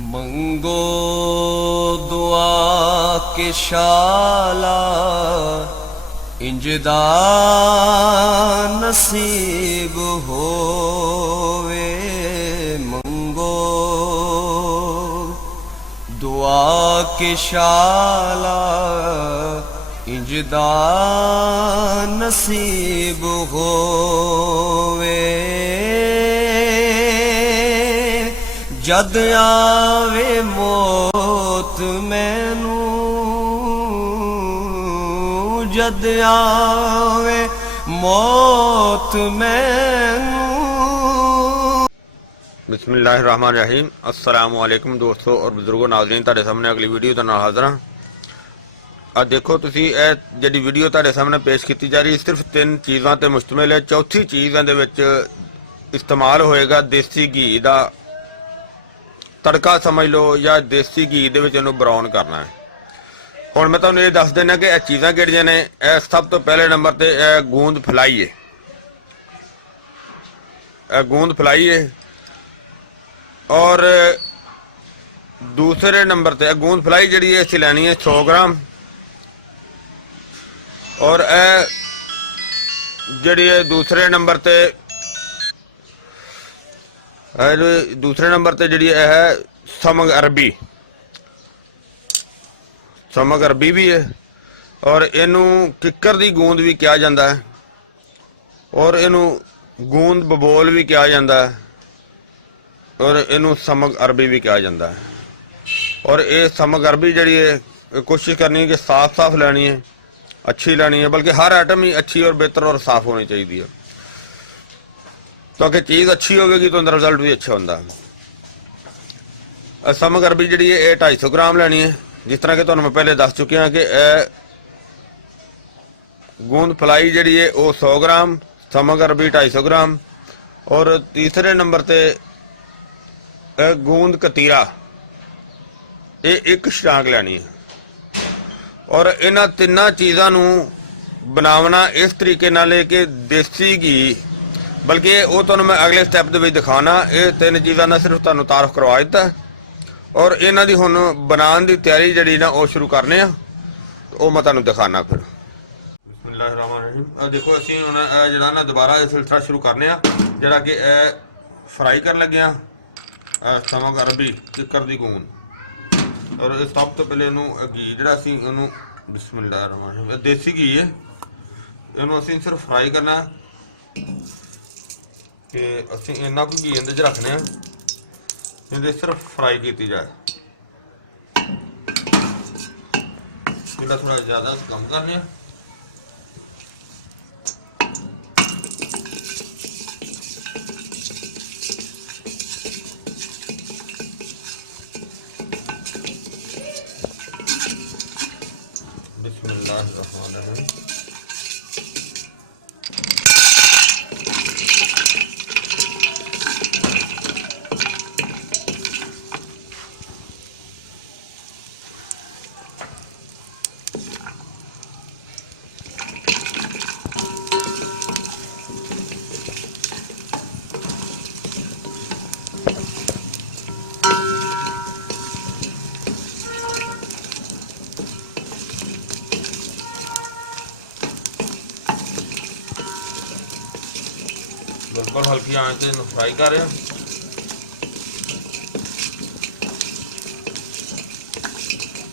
मंगो दुआ के शाला इंजदा नसीब होवे। मंगो दुआ के शाला इंजदा नसीब होवे। जद आवे मौत मैनू, जद आवे मौत मैनू। बिस्मिल्लाहिर्रहमानिर्रहीम। अस्सलाम वालेकुम दोस्तों और बुजुर्गों, नाज़रीन, तुहाडे सामने अगली वीडियो दे नाल हाज़र हां। आ देखो तुसी ए जिहड़ी वीडियो तुहाडे सामने पेश की जा रही सिर्फ 3 चीज़ां ते मुश्तमिल है। चौथी चीज़ इहदे विच इस्तेमाल होएगा देसी घी दा तड़का समझ लो, या देसी घी दे विच इहनूं ब्राउन करना है। हुण मैं तुहानूं ये दस देना कि यह चीज़ां किहड़ियां ने। यह सब तो पहले नंबर ते गूंद फलाई है, गूंद फलाई है। और दूसरे नंबर ते गूंद फलाई जिहड़ी है इसे लैनी है 100 ग्राम। और जिहड़ी है दूसरे नंबर ते जिहड़ी है समग अरबी, समग अरबी भी है। और इनू किक्कर दी गूंद भी कहा जाता है, और इनू गूंद बबोल भी कहा जाता है, और इनू समग अरबी भी कहा जाता है। और ये समग अरबी जिहड़ी है कोशिश करनी है कि साफ साफ लैनी है, अच्छी लैनी है, बल्कि हर आइटम ही अच्छी और बेहतर और साफ होनी चाहिए है। ताकि चीज़ अच्छी होगी तो अंदर रिजल्ट भी अच्छा होता है। समग अरबी जी है 250 ग्राम लैनी है। जिस तरह कि तुहानूं मैं पहले दस चुकिया कि गूंद फलाई जी है वो 100 ग्राम, समग अरबी 250 ग्राम। और तीसरे नंबर पर गूंद कतीरा, ये 1 छटांक लैनी है। और इन्हां तिन्नां चीज़ां नूं बनावना इस तरीके नाल है कि देसी घी, बल्कि वो तुहानूं मैं अगले स्टैप दे विच दिखाना। ये 3 चीज़ां दा सिर्फ तुहानूं तारफ करवा दिता है। और इन्हां दी हुण बनाउण दी तैयारी जिहड़ी ना वो शुरू करने आ, वो मैं तुहानूं दिखाना फिर। बिस्मिल्लाहिर्रहमानिर्रहीम। देखो असीं हुण जिहड़ा ना दोबारा ये सिलसिला शुरू करने आ, जिहड़ा कि फ्राई करन लगे आ समग अरबी किक्कर दी गूंद। और सब तो पहले इनू घी जिहड़ा असीं इनू बिस्मिल्लाहिर्रहमानिर्रहीम देसी घी है, इनू असीं सिर्फ फ्राई करना कि असीं इन्ना कुछ घी इहदे च रखने आ, इहदे सिर्फ फ्राई की जाए। थोड़ा थोड़ा ज़्यादा कम करने आ। बिस्मिल्लाहिर्रहमानिर्रहीम। बिल्कुल हल्की आंच से फ्राई कर रहे हैं।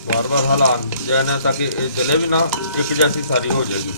बार बार हिला देना ताकि जले भी ना, एक जैसी सारी हो जाएगी।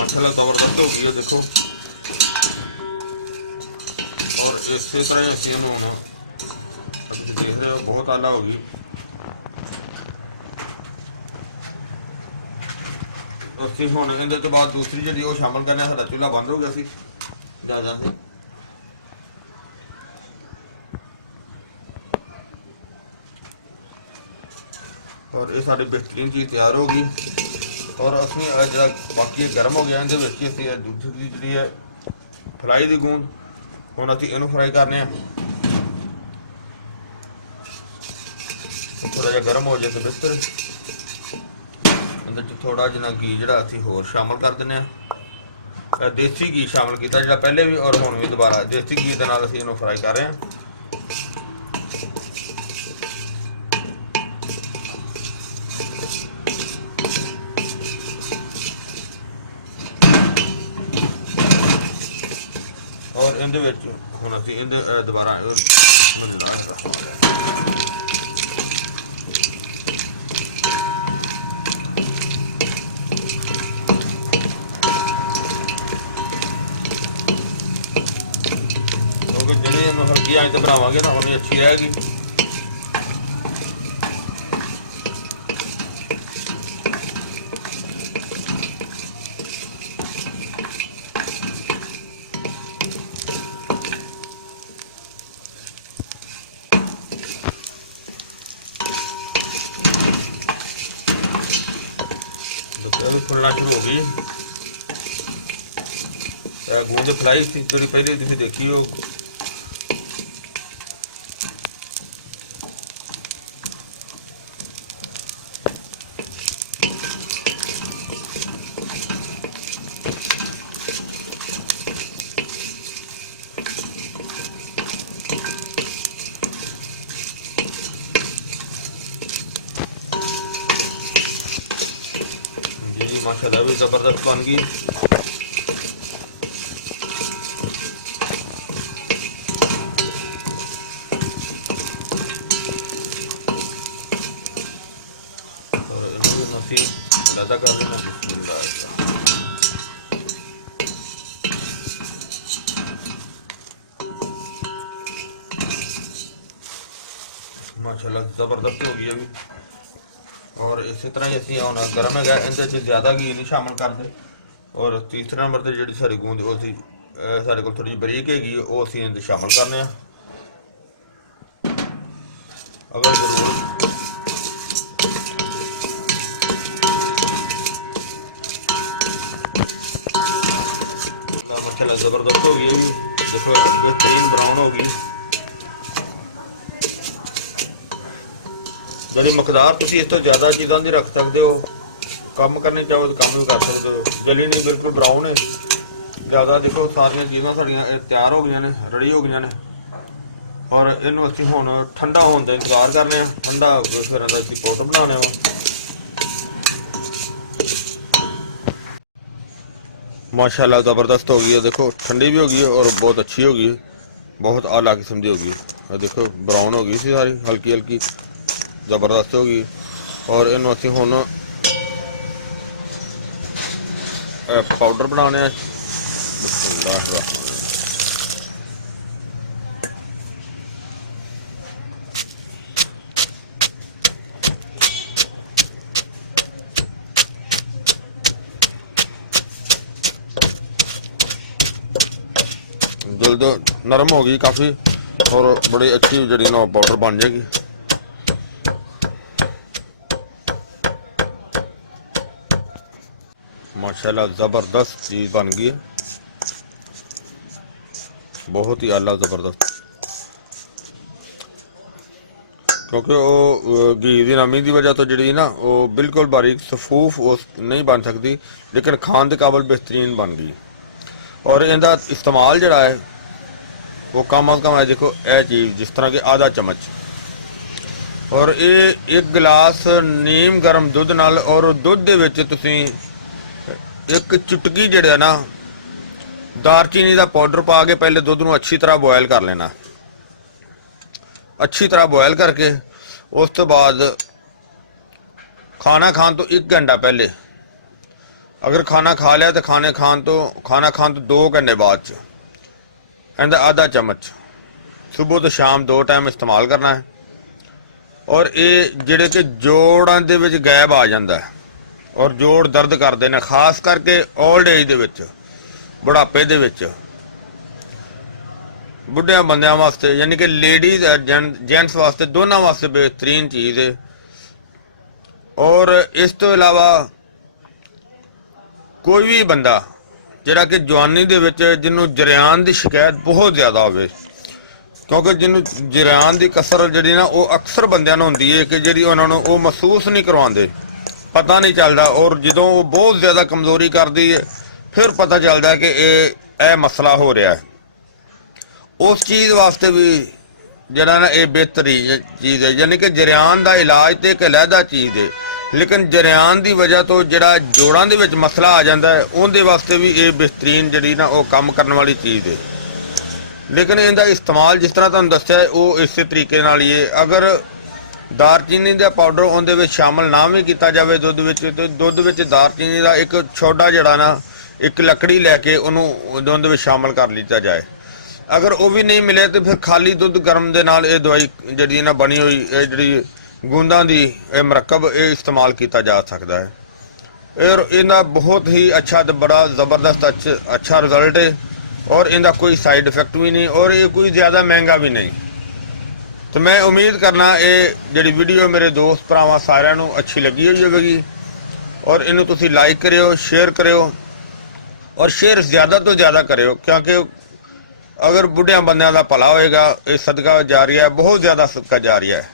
माशाल्लाह ज़बरदस्त हो गई है देखो। और इसी तरह सेम होना, देख रहे हो बहुत आला होगी। ਅਸੀਂ ਹੁਣ ਇਹਦੇ ਤੋਂ ਬਾਅਦ ਦੂਸਰੀ ਜਿਹੜੀ ਉਹ ਸ਼ਾਮਲ ਕਰਨਾ। ਸਾਡਾ ਚੁੱਲ੍ਹਾ ਬੰਦ ਹੋ ਗਿਆ ਸੀ ਜ਼ਿਆਦਾ ਸੀ। और ये सारी बेहतरीन चीज़ तैयार होगी। और असं जो बाकी गर्म हो गया, दूध की जी है फ्राई की गूंद हम असी इन फ्राई करने। थोड़ा जहा गर्म हो जाए तो बिस्तर अंदर थोड़ा जिना घी जो असी होर शामिल कर दें। देसी घी शामिल किया जो पहले भी और हुण भी दोबारा देसी घी के नाल असी इन्हूं फ्राई कर रहे हैं। और इहदे विच हुण असीं इहदे दोबारा मिलना क्योंकि जिहड़ी हल्की आंच ते बनावांगे ना उन्नी अच्छी रहेगी। फुलना शुरू हो गई। गूंद फ्राई थी थोड़ी पहले तुम देखी हो। माशाल्लाह भी जबरदस्त बन गई। और इन्हें नसी ज़्यादा कर लेना। माशाल्लाह जबरदस्त हो गई अभी। और इस तरह ही असी हम गर्म है इहदे ज़्यादा घी नहीं शामिल करते। और तीसरे नंबर पर जी सारी गूंद साढ़े को थोड़ी बरीक हैगी वो असी इहदे शामिल करने। अगर जरूर माशाल्लाह जबरदस्त हो गई। देखो बेहतरीन ब्राउन हो गई। जी मकदार तुम इस तो ज़्यादा चीज़ों की रख सकते हो। कम करने चाहो तो कम भी कर सकते हो। जली नहीं बिल्कुल ब्राउन है ज़्यादा। देखो सारिया चीज़ां साड़ियां तैयार हो गई ने रेडी हो गई ने। और इनू असीं हुण ठंडा होने का इंतजार करने। ठंडा हो गया फिर असीं पाउडर बनाने वा। माशाल्लाह ज़बरदस्त हो गई है। देखो ठंडी भी हो गई है और बहुत अच्छी हो गई है। बहुत आला किस्म की हो गई। देखो ब्राउन हो गई सी सारी हल्की हल्की जबरदस्त हो गई। और इन असी हुण पाउडर बनाने। जल्द नरम हो गई काफ़ी और बड़ी अच्छी जड़ी ना पाउडर बन जाएगी। माशाल्लाह ज़बरदस्त चीज़ बन गई है। बहुत ही आला ज़बरदस्त। क्योंकि वो घी की नमी की वजह तो जी ना वो बिल्कुल बारीक सफूफ नहीं बन सकती, लेकिन खान के काबिल बेहतरीन बन गई। और इनका इस्तेमाल जड़ा है वो कम अज़ कम है। देखो यह चीज़ जिस तरह के आधा चम्मच और ये एक गिलास नीम गर्म दुध नाल और दुध दे विच तुसीं एक चुटकी जड़ा ना दारचीनी का पाउडर पा के पहले दुध नूं अच्छी तरह बॉयल कर लेना। अच्छी तरह बॉयल करके उस तो बाद खाना खान तो 1 घंटा पहले, अगर खाना खा लिया तो खाना खान तो 2 घंटे बाद इनका आधा चम्मच सुबह तो शाम 2 टाइम इस्तेमाल करना है। और ये जिहड़े कि जोड़ां दे विच गैब आ जाता है ਔਰ ਜੋੜ ਦਰਦ ਕਰਦੇ ਨੇ, ਖਾਸ ਕਰਕੇ 올ਡ ਏਜ ਦੇ ਵਿੱਚ, ਬੁਢਾਪੇ ਦੇ ਵਿੱਚ, ਬੁੱਢਿਆਂ ਬੰਦਿਆਂ ਵਾਸਤੇ, ਯਾਨੀ ਕਿ ਲੇਡੀਜ਼ ਜੈਂਟਸ ਵਾਸਤੇ, ਦੋਨਾਂ ਵਾਸਤੇ ਬਿਹਤਰੀਨ ਚੀਜ਼ ਹੈ। ਔਰ ਇਸ ਤੋਂ ਇਲਾਵਾ ਕੋਈ ਵੀ ਬੰਦਾ ਜਿਹੜਾ ਕਿ ਜਵਾਨੀ ਦੇ ਵਿੱਚ ਜਿਹਨੂੰ ਜਰਿਆਨ ਦੀ ਸ਼ਿਕਾਇਤ ਬਹੁਤ ਜ਼ਿਆਦਾ ਹੋਵੇ, ਕਿਉਂਕਿ ਜਿਹਨੂੰ ਜਰਿਆਨ ਦੀ ਕਸਰਤ ਜਿਹੜੀ ਨਾ ਉਹ ਅਕਸਰ ਬੰਦਿਆਂ ਨੂੰ ਹੁੰਦੀ ਹੈ ਕਿ ਜਿਹੜੀ ਉਹਨਾਂ ਨੂੰ ਉਹ ਮਹਿਸੂਸ ਨਹੀਂ ਕਰਵਾਉਂਦੇ, ਪਤਾ ਨਹੀਂ ਚੱਲਦਾ, ਔਰ ਜਦੋਂ ਉਹ ਬਹੁਤ ਜ਼ਿਆਦਾ ਕਮਜ਼ੋਰੀ ਕਰਦੀ ਹੈ ਫਿਰ ਪਤਾ ਚੱਲਦਾ ਕਿ ਇਹ ਮਸਲਾ ਹੋ ਰਿਹਾ ਹੈ। ਉਸ ਚੀਜ਼ ਵਾਸਤੇ ਵੀ ਜਿਹੜਾ ਨਾ ਇਹ ਬਿਹਤਰੀਨ ਚੀਜ਼ ਹੈ। ਯਾਨੀ ਕਿ ਜਰਿਆਨ ਦਾ ਇਲਾਜ ਤੇ ਇੱਕ ਅਲੱਗਾ ਚੀਜ਼ ਹੈ, ਲੇਕਿਨ ਜਰਿਆਨ ਦੀ ਵਜ੍ਹਾ ਤੋਂ ਜਿਹੜਾ ਜੋੜਾਂ ਦੇ ਵਿੱਚ ਮਸਲਾ ਆ ਜਾਂਦਾ ਹੈ ਉਹਦੇ ਵਾਸਤੇ ਵੀ ਇਹ ਬਿਹਤਰੀਨ ਜਿਹੜੀ ਨਾ ਉਹ ਕੰਮ ਕਰਨ ਵਾਲੀ ਚੀਜ਼ ਹੈ। ਲੇਕਿਨ ਇਹਦਾ ਇਸਤੇਮਾਲ ਜਿਸ ਤਰ੍ਹਾਂ ਤੁਹਾਨੂੰ ਦੱਸਿਆ ਉਹ ਇਸੇ ਤਰੀਕੇ ਨਾਲ ਹੀ ਹੈ। ਅਗਰ ਦਾਰਚੀਨੀ ਦਾ ਪਾਊਡਰ ਉਹਦੇ ਵਿੱਚ ਸ਼ਾਮਲ ਨਾ ਵੀ ਕੀਤਾ ਜਾਵੇ ਦੁੱਧ ਵਿੱਚ, ਤੇ ਦੁੱਧ ਵਿੱਚ ਦਾਰਚੀਨੀ ਦਾ ਇੱਕ ਛੋਟਾ ਜਿਹੜਾ ਨਾ ਇੱਕ ਲੱਕੜੀ ਲੈ ਕੇ ਉਹਨੂੰ ਦੁੱਧ ਵਿੱਚ ਸ਼ਾਮਲ ਕਰ ਲਿੱਤਾ ਜਾਏ। ਅਗਰ ਉਹ ਵੀ ਨਹੀਂ ਮਿਲੇ ਤੇ ਫਿਰ ਖਾਲੀ ਦੁੱਧ ਗਰਮ ਦੇ ਨਾਲ ਇਹ ਦਵਾਈ ਜਿਹੜੀ ਨਾ ਬਣੀ ਹੋਈ ਇਹ ਜਿਹੜੀ ਗੂੰਦਾਂ ਦੀ ਇਹ ਮਰਕਬ ਇਹ ਇਸਤੇਮਾਲ ਕੀਤਾ ਜਾ ਸਕਦਾ ਹੈ। ਔਰ ਇਹਦਾ ਬਹੁਤ ਹੀ ਅੱਛਾ ਤੇ ਬੜਾ ਜ਼ਬਰਦਸਤ ਅੱਛਾ ਰਿਜ਼ਲਟ ਹੈ, ਔਰ ਇਹਦਾ ਕੋਈ ਸਾਈਡ ਇਫੈਕਟ ਵੀ ਨਹੀਂ, ਔਰ ਇਹ ਕੋਈ ਜ਼ਿਆਦਾ ਮਹਿੰਗਾ ਵੀ ਨਹੀਂ। ਤੇ ਮੈਂ ਉਮੀਦ ਕਰਨਾ ਇਹ ਜਿਹੜੀ ਵੀਡੀਓ ਮੇਰੇ ਦੋਸਤ ਭਰਾਵਾਂ ਸਾਰਿਆਂ ਨੂੰ ਅੱਛੀ ਲੱਗੀ ਹੋਈ ਹੋਵੇਗੀ, ਔਰ ਇਹਨੂੰ ਤੁਸੀਂ ਲਾਈਕ ਕਰਿਓ, ਸ਼ੇਅਰ ਕਰਿਓ, ਔਰ ਸ਼ੇਅਰ ਜ਼ਿਆਦਾ ਤੋਂ ਜ਼ਿਆਦਾ ਕਰਿਓ, ਕਿਉਂਕਿ ਅਗਰ ਬੁੱਢਿਆਂ ਬੰਦਿਆਂ ਦਾ ਭਲਾ ਹੋਏਗਾ ਇਹ ਸਦਕਾ ਜਾਰੀਆ ਹੈ, ਬਹੁਤ ਜ਼ਿਆਦਾ ਸਦਕਾ ਜਾਰੀਆ ਹੈ।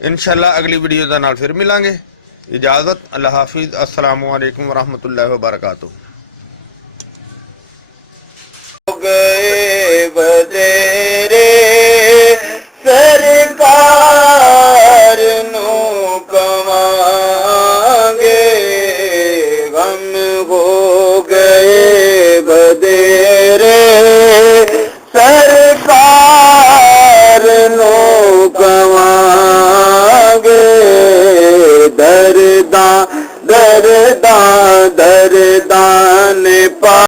ਇਨਸ਼ਾਅੱਲਾ ਅਗਲੀ ਵੀਡੀਓ ਦੇ ਨਾਲ ਫਿਰ ਮਿਲਾਂਗੇ। ਇਜਾਜ਼ਤ, ਅੱਲਾਹ ਹਾਫਿਜ਼, अस्सलामु अलैकुम वरहमतुल्लाहि वबरकातुहू। गए बदेरे सरकार नू कवांगे, गम हो गए बदेरे सरकार नू कवांगे, दर्दां दर्दां दर्दां ने पा